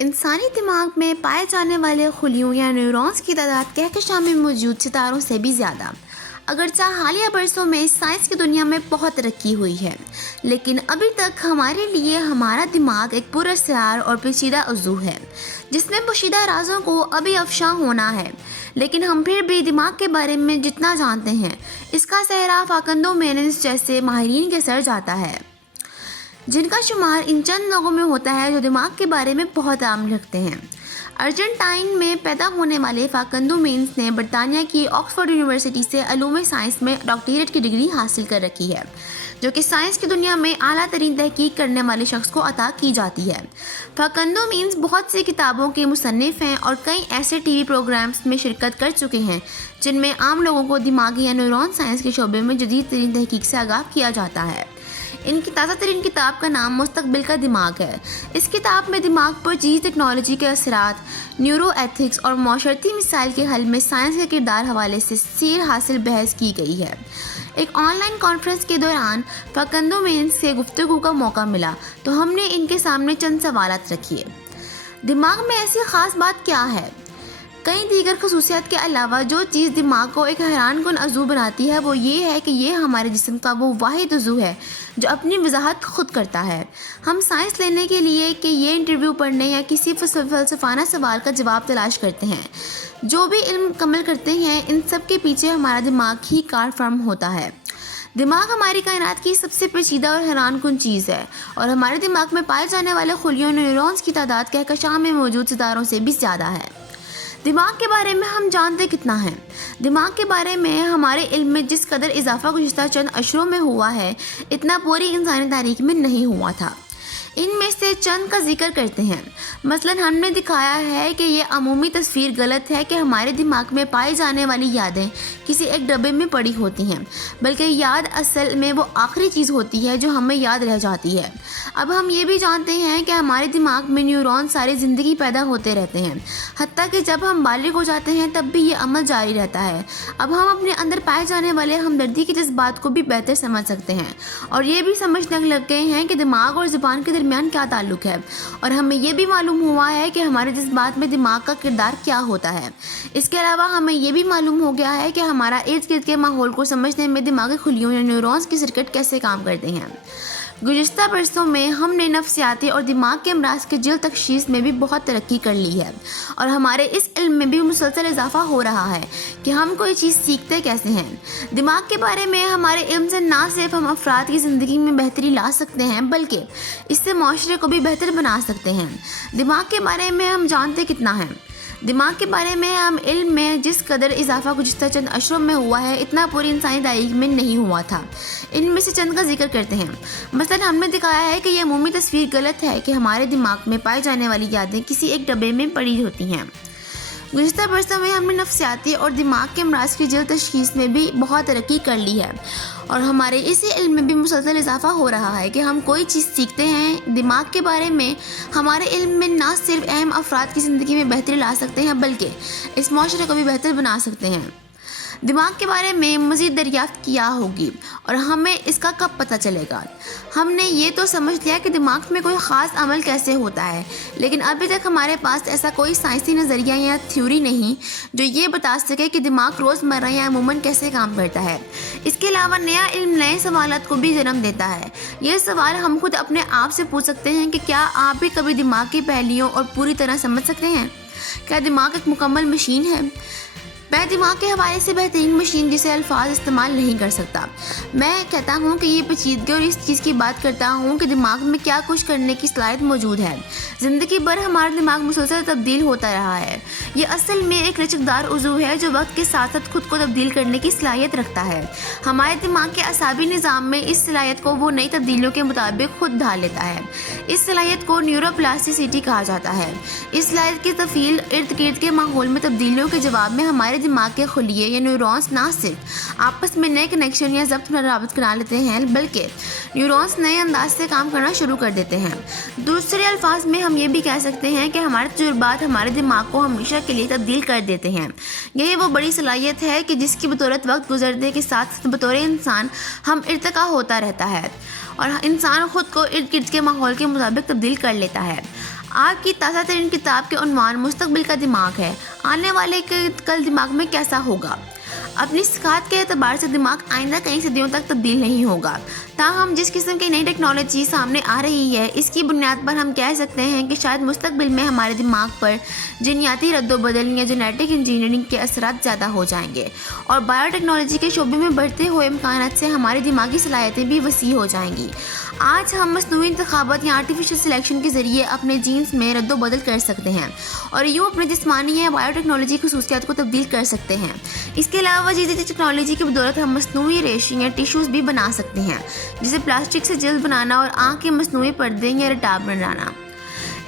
انسانی دماغ میں پائے جانے والے خلیوں یا نیورونز کی تعداد کہکشاں میں موجود ستاروں سے بھی زیادہ۔ اگرچہ حالیہ برسوں میں سائنس کی دنیا میں بہت ترقی ہوئی ہے، لیکن ابھی تک ہمارے لیے ہمارا دماغ ایک پراسرار اور پیچیدہ عضو ہے جس میں پوشیدہ رازوں کو ابھی افشاں ہونا ہے۔ لیکن ہم پھر بھی دماغ کے بارے میں جتنا جانتے ہیں، اس کا صحرا فاکنڈو میننز جیسے ماہرین کے سر جاتا ہے، جن کا شمار ان چند لوگوں میں ہوتا ہے جو دماغ کے بارے میں بہت علم رکھتے ہیں۔ ارجنٹائن میں پیدا ہونے والے فاکنڈو میننز نے برطانیہ کی آکسفورڈ یونیورسٹی سے علوم سائنس میں ڈاکٹریٹ کی ڈگری حاصل کر رکھی ہے، جو کہ سائنس کی دنیا میں اعلیٰ ترین تحقیق کرنے والے شخص کو عطا کی جاتی ہے۔ فاکنڈو میننز بہت سی کتابوں کے مصنف ہیں اور کئی ایسے ٹی وی پروگرامز میں شرکت کر چکے ہیں جن میں عام لوگوں کو دماغی یا نیورون سائنس کے شعبے میں جدید ترین تحقیق سے آگاہ کیا جاتا ہے۔ ان کی تازہ ترین کتاب کا نام مستقبل کا دماغ ہے۔ اس کتاب میں دماغ پر جدید ٹیکنالوجی کے اثرات، نیورو ایتھکس اور معاشرتی مسائل کے حل میں سائنس کے کردار حوالے سے سیر حاصل بحث کی گئی ہے۔ ایک آن لائن کانفرنس کے دوران فاکنڈو میننز سے گفتگو کا موقع ملا تو ہم نے ان کے سامنے چند سوالات رکھے۔ دماغ میں ایسی خاص بات کیا ہے؟ کئی دیگر خصوصیات کے علاوہ جو چیز دماغ کو ایک حیران کن عضو بناتی ہے وہ یہ ہے کہ یہ ہمارے جسم کا وہ واحد عضو ہے جو اپنی وضاحت خود کرتا ہے۔ ہم سائنس لینے کے لیے کہ یہ انٹرویو پڑھنے یا کسی فلسفانہ سوال کا جواب تلاش کرتے ہیں، جو بھی علم مکمل کرتے ہیں، ان سب کے پیچھے ہمارا دماغ ہی کار فرم ہوتا ہے۔ دماغ ہماری کائنات کی سب سے پیچیدہ اور حیران کن چیز ہے، اور ہمارے دماغ میں پائے جانے والے خلیوں نیورونز کی تعداد کہکشاں میں موجود ستاروں سے بھی زیادہ ہے۔ دماغ کے بارے میں ہم جانتے کتنا ہیں؟ دماغ کے بارے میں ہمارے علم میں جس قدر اضافہ گزشتہ چند عشروں میں ہوا ہے، اتنا پوری انسانی تاریخ میں نہیں ہوا تھا۔ ان میں سے چند کا ذکر کرتے ہیں۔ مثلاً ہم نے دکھایا ہے کہ یہ عمومی تصویر غلط ہے کہ ہمارے دماغ میں پائی جانے والی یادیں کسی ایک ڈبے میں پڑی ہوتی ہیں، بلکہ یاد اصل میں وہ آخری چیز ہوتی ہے جو ہمیں یاد رہ جاتی ہے۔ اب ہم یہ بھی جانتے ہیں کہ ہمارے دماغ میں نیورون ساری زندگی پیدا ہوتے رہتے ہیں، حتیٰ کہ جب ہم بالغ ہو جاتے ہیں تب بھی یہ عمل جاری رہتا ہے۔ اب ہم اپنے اندر پائے جانے والے ہمدردی کے جذبات کو بھی بہتر سمجھ سکتے ہیں، اور یہ بھی سمجھنے لگ گئے ہیں کہ دماغ اور زبان کے درمیان کیا تعلق ہے، اور ہمیں یہ بھی معلوم ہوا ہے کہ ہمارے جذبات میں دماغ کا کردار کیا ہوتا ہے۔ اس کے علاوہ ہمیں یہ بھی معلوم ہو گیا ہے کہ ہمارا ارد گرد کے ماحول کو سمجھنے میں دماغی خلیوں یا نیورونز کے سرکٹ کیسے کام کرتے ہیں۔ گزشتہ برسوں میں ہم نے نفسیاتی اور دماغ کے امراض کے جلد تشخیص میں بھی بہت ترقی کر لی ہے، اور ہمارے اس علم میں بھی مسلسل اضافہ ہو رہا ہے کہ ہم کوئی چیز سیکھتے کیسے ہیں۔ دماغ کے بارے میں ہمارے علم سے نہ صرف ہم افراد کی زندگی میں بہتری لا سکتے ہیں، بلکہ اس سے معاشرے کو بھی بہتر بنا سکتے ہیں۔ دماغ کے بارے میں ہم جانتے کتنا ہیں؟ دماغ کے بارے میں ہم علم میں جس قدر اضافہ گزشتہ چند عشروں میں ہوا ہے، اتنا پوری انسانی تاریخ میں نہیں ہوا تھا۔ ان میں سے چند کا ذکر کرتے ہیں۔ مثلاً ہم نے دکھایا ہے کہ یہ عمومی تصویر غلط ہے کہ ہمارے دماغ میں پائی جانے والی یادیں کسی ایک ڈبے میں پڑی ہوتی ہیں۔ گزشتہ برسوں میں ہم نے نفسیاتی اور دماغ کے امراض کی جلد تشخیص میں بھی بہت ترقی کر لی ہے، اور ہمارے اسی علم میں بھی مسلسل اضافہ ہو رہا ہے کہ ہم کوئی چیز سیکھتے ہیں۔ دماغ کے بارے میں ہمارے علم میں نہ صرف اہم افراد کی زندگی میں بہتری لا سکتے ہیں، بلکہ اس معاشرے کو بھی بہتر بنا سکتے ہیں۔ دماغ کے بارے میں مزید دریافت کیا ہوگی، اور ہمیں اس کا کب پتہ چلے گا؟ ہم نے یہ تو سمجھ لیا کہ دماغ میں کوئی خاص عمل کیسے ہوتا ہے، لیکن ابھی تک ہمارے پاس ایسا کوئی سائنسی نظریہ یا تھیوری نہیں جو یہ بتا سکے کہ دماغ روزمرہ یا عموماً کیسے کام کرتا ہے۔ اس کے علاوہ نیا علم نئے سوالات کو بھی جنم دیتا ہے۔ یہ سوال ہم خود اپنے آپ سے پوچھ سکتے ہیں کہ کیا آپ بھی کبھی دماغ کی پہلیوں اور پوری طرح سمجھ سکتے ہیں؟ کیا دماغ ایک مکمل مشین ہے؟ میں دماغ کے حوالے سے بہترین مشین جسے الفاظ استعمال نہیں کر سکتا۔ میں کہتا ہوں کہ یہ پیچیدگی اور اس چیز کی بات کرتا ہوں کہ دماغ میں کیا کچھ کرنے کی صلاحیت موجود ہے۔ زندگی بھر ہمارا دماغ مسلسل تبدیل ہوتا رہا ہے۔ یہ اصل میں ایک لچکدار عضو ہے جو وقت کے ساتھ ساتھ خود کو تبدیل کرنے کی صلاحیت رکھتا ہے۔ ہمارے دماغ کے اعصابی نظام میں اس صلاحیت کو وہ نئی تبدیلیوں کے مطابق خود ڈھال لیتا ہے۔ اس صلاحیت کو نیورو پلاسٹیسٹی کہا جاتا ہے۔ اس صلاحیت کی تفعیل ارد گرد کے ماحول میں تبدیلیوں کے جواب میں ہمارے دماغ کے خلیے یا نیورونز نہ صرف آپس میں نئے کنیکشن یا ضبط میں رابط بنا لیتے ہیں، بلکہ نیورونز نئے انداز سے کام کرنا شروع کر دیتے ہیں۔ دوسرے الفاظ میں ہم یہ بھی کہہ سکتے ہیں کہ ہمارے تجربات ہمارے دماغ کو ہمیشہ کے لیے تبدیل کر دیتے ہیں۔ یہی وہ بڑی صلاحیت ہے کہ جس کی بدولت وقت گزرنے کے ساتھ بطور انسان ہم ارتقا ہوتا رہتا ہے، اور انسان خود کو ارد گرد کے ماحول کے مطابق تبدیل کر لیتا ہے۔ آپ کی تازہ ترین کتاب کے عنوان مستقبل کا دماغ ہے۔ آنے والے کل دماغ میں کیسا ہوگا؟ اپنی ثقافت کے اعتبار سے دماغ آئندہ کئی صدیوں تک تبدیل نہیں ہوگا۔ تاہم جس قسم کی نئی ٹیکنالوجی سامنے آ رہی ہے، اس کی بنیاد پر ہم کہہ سکتے ہیں کہ شاید مستقبل میں ہمارے دماغ پر جینیاتی رد و بدل یا جینیٹک انجینئرنگ کے اثرات زیادہ ہو جائیں گے، اور بایو ٹیکنالوجی کے شعبے میں بڑھتے ہوئے امکانات سے ہماری دماغی صلاحیتیں بھی وسیع ہو جائیں گی۔ آج ہم مصنوعی انتخابات یا آرٹیفیشل سلیکشن کے ذریعے اپنے جینز میں رد و بدل کر سکتے ہیں اور یوں اپنے جسمانی یا بایو ٹیکنالوجی خصوصیات کو تبدیل کر سکتے ہیں۔ اس کے علاوہ جدید ٹیکنالوجی کی بدولت ہم مصنوعی ریشے یا ٹیشوز بھی بنا سکتے ہیں، جسے پلاسٹک سے جلد بنانا اور آنکھ کے مصنوعی پردے یا رٹاب بنانا۔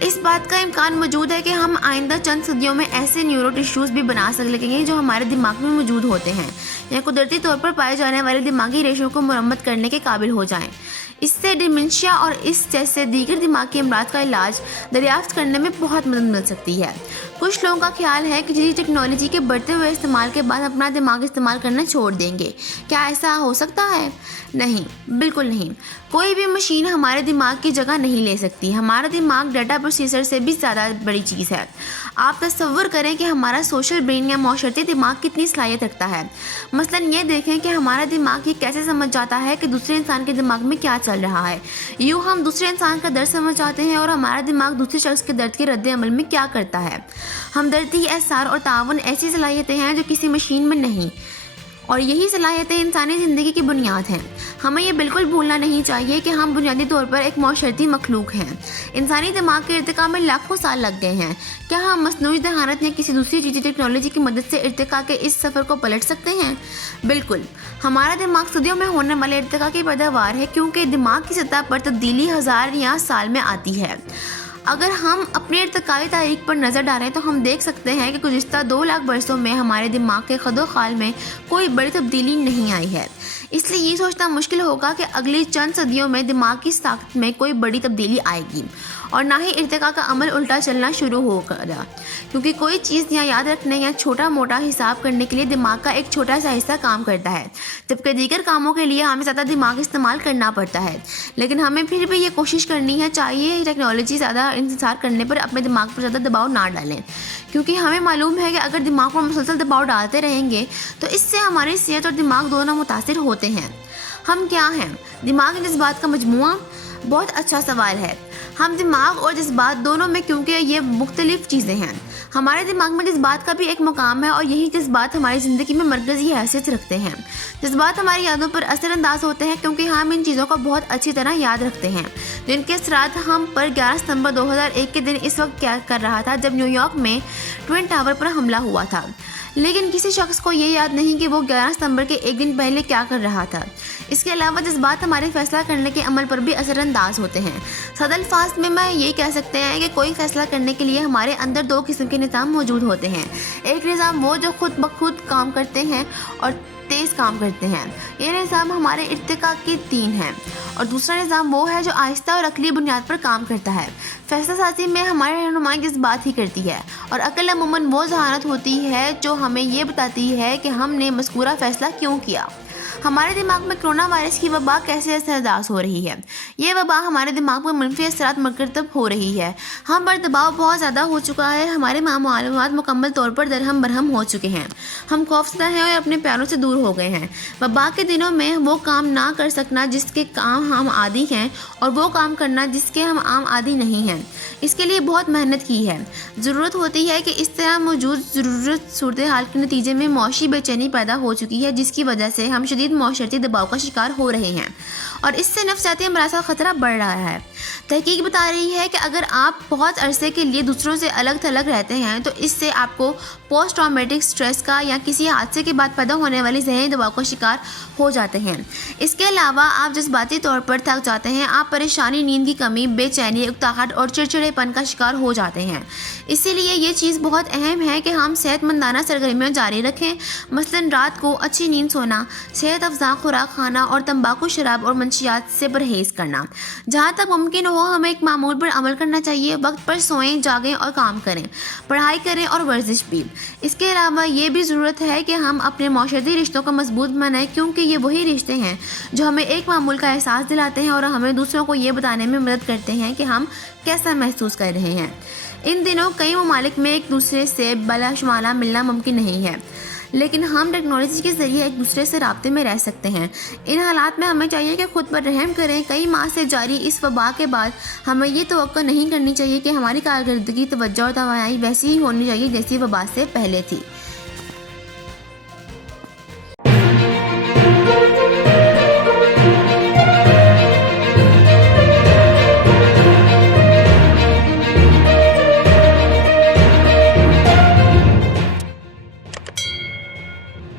اس بات کا امکان موجود ہے کہ ہم آئندہ چند صدیوں میں ایسے نیورو ٹیشوز بھی بنا سکیں گے جو ہمارے دماغ میں موجود ہوتے ہیں یا قدرتی طور پر پائے جانے والے دماغی ریشوں کو مرمت کرنے کے قابل ہو جائیں۔ اس سے ڈیمنشیا اور اس جیسے دیگر دماغی امراض کا علاج دریافت کرنے میں بہت مدد مل سکتی ہے۔ کچھ لوگوں کا خیال ہے کہ جدید ٹیکنالوجی کے بڑھتے ہوئے استعمال کے بعد اپنا دماغ استعمال کرنا چھوڑ دیں گے۔ کیا ایسا ہو سکتا ہے؟ نہیں، بالکل نہیں۔ کوئی بھی مشین ہمارے دماغ کی جگہ نہیں لے سکتی۔ ہمارا دماغ ڈیٹا پروسیسر سے بھی زیادہ بڑی چیز ہے۔ آپ تصور کریں کہ ہمارا سوشل برین یا معاشرتی دماغ کتنی صلاحیت رکھتا ہے۔ مثلاً یہ دیکھیں کہ ہمارا دماغ یہ کیسے سمجھ جاتا ہے کہ دوسرے انسان کے دماغ میں کیا چل رہا ہے۔ یوں ہم دوسرے انسان کا درد سمجھ جاتے ہیں اور ہمارا دماغ دوسرے شخص کے درد کے رد عمل میں کیا کرتا ہے۔ ہمدردی، احساس اور تعاون ایسی صلاحیتیں ہیں جو کسی مشین میں نہیں، اور یہی صلاحیتیں انسانی زندگی کی بنیاد ہیں۔ ہمیں یہ بالکل بھولنا نہیں چاہیے کہ ہم بنیادی طور پر ایک معاشرتی مخلوق ہیں۔ انسانی دماغ کے ارتقاء میں لاکھوں سال لگ گئے ہیں۔ کیا ہم مصنوعی ذہانت یا کسی دوسری جدید ٹیکنالوجی کی مدد سے ارتقاء کے اس سفر کو پلٹ سکتے ہیں؟ بالکل۔ ہمارا دماغ صدیوں میں ہونے والے ارتقاء کی پیداوار ہے، کیونکہ دماغ کی سطح پر تبدیلی ہزار یا سال میں آتی ہے۔ اگر ہم اپنے ارتقائی تاریخ پر نظر ڈالیں تو ہم دیکھ سکتے ہیں کہ گزشتہ 2 لاکھ برسوں میں ہمارے دماغ کے خد و خال میں کوئی بڑی تبدیلی نہیں آئی ہے۔ اس لیے یہ سوچنا مشکل ہوگا کہ اگلی چند صدیوں میں دماغ کی ساخت میں کوئی بڑی تبدیلی آئے گی، اور نہ ہی ارتقاء کا عمل الٹا چلنا شروع ہوگا، کیونکہ کوئی چیز یا یاد رکھنے یا چھوٹا موٹا حساب کرنے کے لیے دماغ کا ایک چھوٹا سا حصہ کام کرتا ہے، جبکہ دیگر کاموں کے لیے ہمیں زیادہ دماغ استعمال کرنا پڑتا ہے۔ لیکن ہمیں پھر بھی یہ کوشش کرنی ہے چاہیے ٹیکنالوجی زیادہ انحصار کرنے پر اپنے دماغ پر زیادہ دباؤ نہ ڈالیں، کیونکہ ہمیں معلوم ہے کہ اگر دماغ پر مسلسل دباؤ ڈالتے رہیں گے تو اس سے ہماری صحت اور دماغ دونوں متاثر ہوتے ہیں۔ ہم کیا ہیں؟ دماغ اور جذبات کا مجموعہ؟ بہت اچھا سوال ہے۔ ہم دماغ اور جذبات دونوں میں، کیونکہ یہ مختلف چیزیں ہیں۔ ہمارے دماغ میں جذبات کا بھی ایک مقام ہے، اور یہی جذبات ہماری زندگی میں مرکزی حیثیت رکھتے ہیں۔ جذبات ہماری یادوں پر اثر انداز ہوتے ہیں، کیونکہ ہم ان چیزوں کو بہت اچھی طرح یاد رکھتے ہیں جن کے اثرات ہم پر 11 ستمبر 2001 کے دن اس وقت کیا کر رہا تھا جب نیو یارک میں ٹوئن ٹاور پر حملہ ہوا تھا۔ لیکن کسی شخص کو یہ یاد نہیں کہ وہ 11 ستمبر کے ایک دن پہلے کیا کر رہا تھا۔ اس کے علاوہ جذبات ہمارے فیصلہ کرنے کے عمل پر بھی اثر انداز ہوتے ہیں۔ سادہ الفاظ میں یہ کہہ سکتے ہیں کہ کوئی فیصلہ کرنے کے لیے ہمارے اندر 2 قسم کے نظام موجود ہوتے ہیں۔ ایک نظام وہ جو خود بخود کام کرتے ہیں اور تیز کام کرتے ہیں، یہ نظام ہمارے ارتقاء کی 3 ہے، اور دوسرا نظام وہ ہے جو آہستہ اور عقلی بنیاد پر کام کرتا ہے۔ فیصلہ سازی میں ہماری رہنمائی جذبات ہی کرتی ہے، اور عقل عموماً وہ ذہانت ہوتی ہے جو ہمیں یہ بتاتی ہے کہ ہم نے مذکورہ فیصلہ کیوں کیا۔ ہمارے دماغ میں کرونا وائرس کی وبا کیسے اثر انداز ہو رہی ہے؟ یہ وبا ہمارے دماغ پر منفی اثرات مرتب ہو رہی ہے۔ ہم پر دباؤ بہت زیادہ ہو چکا ہے، ہمارے معلومات مکمل طور پر درہم برہم ہو چکے ہیں، ہم خوفزدہ ہیں اور اپنے پیاروں سے دور ہو گئے ہیں۔ وبا کے دنوں میں وہ کام نہ کر سکنا جس کے کام ہم عادی ہیں، اور وہ کام کرنا جس کے ہم عام عادی نہیں ہیں، اس کے لیے بہت محنت کی ہے۔ ضرورت ہوتی ہے کہ اس طرح موجود ضرورت صورتحال کے نتیجے میں معاشی بے چینی پیدا ہو چکی ہے، جس کی وجہ سے ہم شدید معاشرتی دباؤ کا شکار ہو رہے ہیں، اور اس سے نفسیاتی امراض کا خطرہ بڑھ رہا ہے۔ تحقیق بتا رہی ہے کہ اگر آپ بہت عرصے کے لیے دوسروں سے الگ تھلگ رہتے ہیں تو اس سے آپ کو پوسٹ ٹرامیٹک سٹریس کا یا کسی حادثے کے بعد پیدا ہونے والی ذہنی دباؤ کا شکار ہو جاتے ہیں۔ اس کے علاوہ آپ جذباتی طور پر تھک جاتے ہیں، آپ پریشانی، نیند کی کمی، بے چینی، اکتاہٹ اور چڑچڑے پن کا شکار ہو جاتے ہیں۔ اسی لیے یہ چیز بہت اہم ہے کہ ہم صحت مندانہ سرگرمیاں جاری رکھیں، مثلاً رات کو اچھی نیند سونا، صحت افزا خوراک کھانا اور تمباکو، شراب اور منشیات سے پرہیز کرنا۔ جہاں تک ممکن ہو ہمیں ایک معمول پر عمل کرنا چاہیے، وقت پر سوئیں، جاگیں اور کام کریں، پڑھائی کریں اور ورزش بھی۔ اس کے علاوہ یہ بھی ضرورت ہے کہ ہم اپنے معاشرتی رشتوں کو مضبوط بنائیں، کیونکہ یہ وہی رشتے ہیں جو ہمیں ایک معمول کا احساس دلاتے ہیں اور ہمیں دوسروں کو یہ بتانے میں مدد کرتے ہیں کہ ہم کیسا محسوس کر رہے ہیں۔ ان دنوں کئی ممالک میں ایک دوسرے سے بلا شمالہ ملنا ممکن نہیں ہے، لیکن ہم ٹیکنالوجی کے ذریعے ایک دوسرے سے رابطے میں رہ سکتے ہیں۔ ان حالات میں ہمیں چاہیے کہ خود پر رحم کریں۔ کئی ماہ سے جاری اس وبا کے بعد ہمیں یہ توقع نہیں کرنی چاہیے کہ ہماری کارکردگی، توجہ اور توانائی ویسی ہی ہونی چاہیے جیسی وبا سے پہلے تھی۔